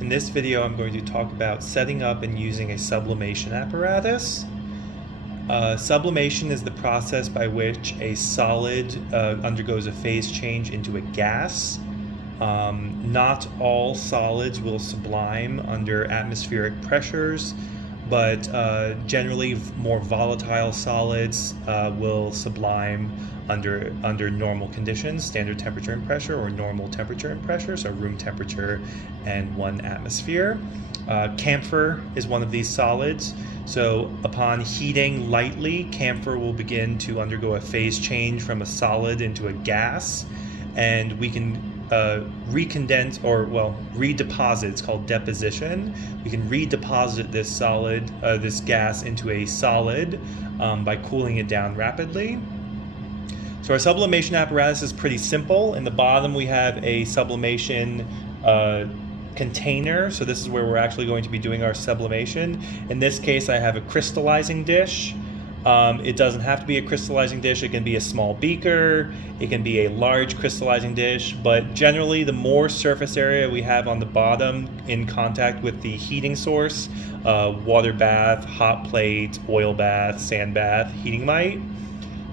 In this video, I'm going to talk about setting up and using a sublimation apparatus. Sublimation is the process by which a solid undergoes a phase change into a gas. Not all solids will sublime under atmospheric pressures, but generally more volatile solids will sublime under normal conditions, standard temperature and pressure, or normal temperature and pressure, so room temperature and 1 atmosphere. Camphor is one of these solids. So upon heating lightly, camphor will begin to undergo a phase change from a solid into a gas, and we can recondense, or redeposit. It's called deposition. We can redeposit this solid, this gas, into a solid by cooling it down rapidly. So our sublimation apparatus is pretty simple. In the bottom we have a sublimation container. So this is where we're actually going to be doing our sublimation. In this case, I have a crystallizing dish. It doesn't have to be a crystallizing dish. It can be a small beaker. It can be a large crystallizing dish. But generally, the more surface area we have on the bottom in contact with the heating source, water bath, hot plate, oil bath, sand bath, heating mite,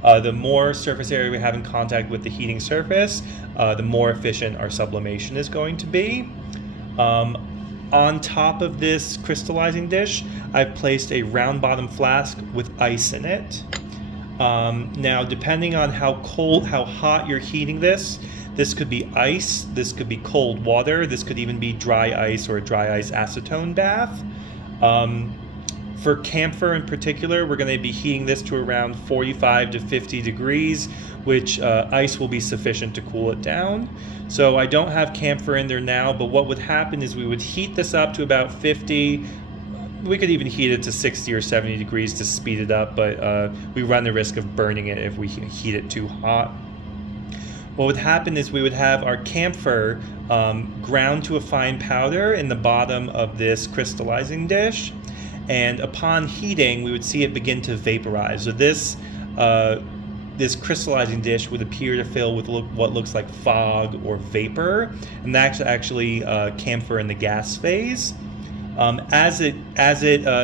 the more surface area we have in contact with the heating surface, the more efficient our sublimation is going to be. On top of this crystallizing dish, I've placed a round bottom flask with ice in it. Now, depending on how hot you're heating this could be ice, this could be cold water, this could even be dry ice or a dry ice acetone bath. For camphor in particular, we're going to be heating this to around 45 to 50 degrees, which ice will be sufficient to cool it down. So I don't have camphor in there now, but what would happen is we would heat this up to about 50. We could even heat it to 60 or 70 degrees to speed it up, but we run the risk of burning it if we heat it too hot. What would happen is we would have our camphor ground to a fine powder in the bottom of this crystallizing dish. And upon heating, we would see it begin to vaporize. So this crystallizing dish would appear to fill with what looks like fog or vapor, and that's actually camphor in the gas phase. As it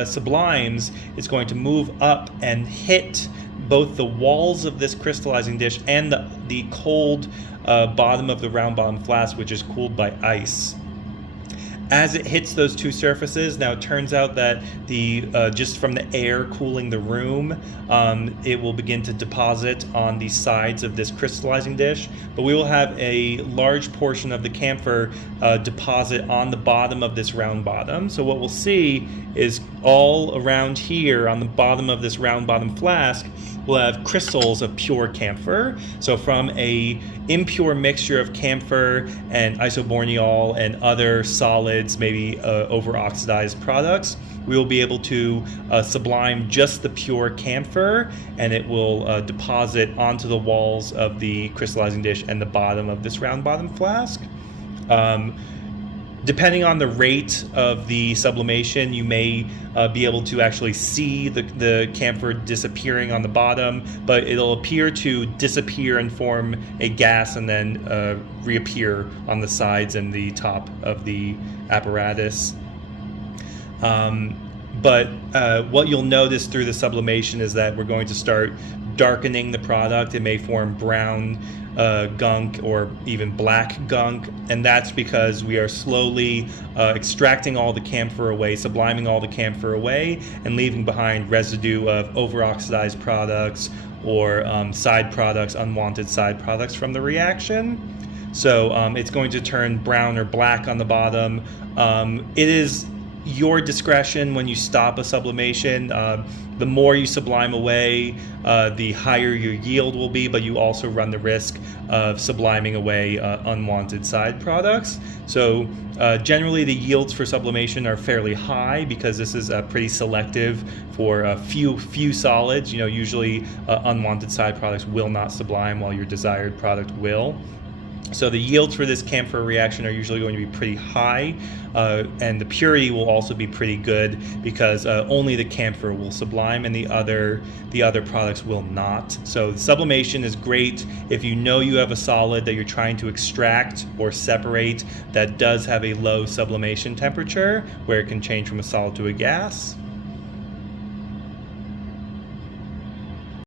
sublimes, it's going to move up and hit both the walls of this crystallizing dish and the cold bottom of the round bottom flask, which is cooled by ice. As it hits those two surfaces, now it turns out that just from the air cooling the room, it will begin to deposit on the sides of this crystallizing dish, but we will have a large portion of the camphor deposit on the bottom of this round bottom. So what we'll see is all around here on the bottom of this round bottom flask, we'll have crystals of pure camphor. So from a impure mixture of camphor and isoborneol and other solids, maybe over-oxidized products, we will be able to sublime just the pure camphor, and it will deposit onto the walls of the crystallizing dish and the bottom of this round bottom flask. Depending on the rate of the sublimation, you may be able to actually see the camphor disappearing on the bottom, but it'll appear to disappear and form a gas and then reappear on the sides and the top of the apparatus. But what you'll notice through the sublimation is that we're going to start darkening the product. It may form brown gunk or even black gunk, and that's because we are slowly extracting all the camphor away, subliming all the camphor away, and leaving behind residue of over-oxidized products or side products, unwanted side products from the reaction. So it's going to turn brown or black on the bottom. It is your discretion when you stop a sublimation. The more you sublime away, the higher your yield will be, but you also run the risk of subliming away unwanted side products. So generally the yields for sublimation are fairly high because this is pretty selective for a few solids. Usually unwanted side products will not sublime while your desired product will. So the yields for this camphor reaction are usually going to be pretty high, and the purity will also be pretty good because only the camphor will sublime and the other products will not. So sublimation is great if you know you have a solid that you're trying to extract or separate that does have a low sublimation temperature where it can change from a solid to a gas.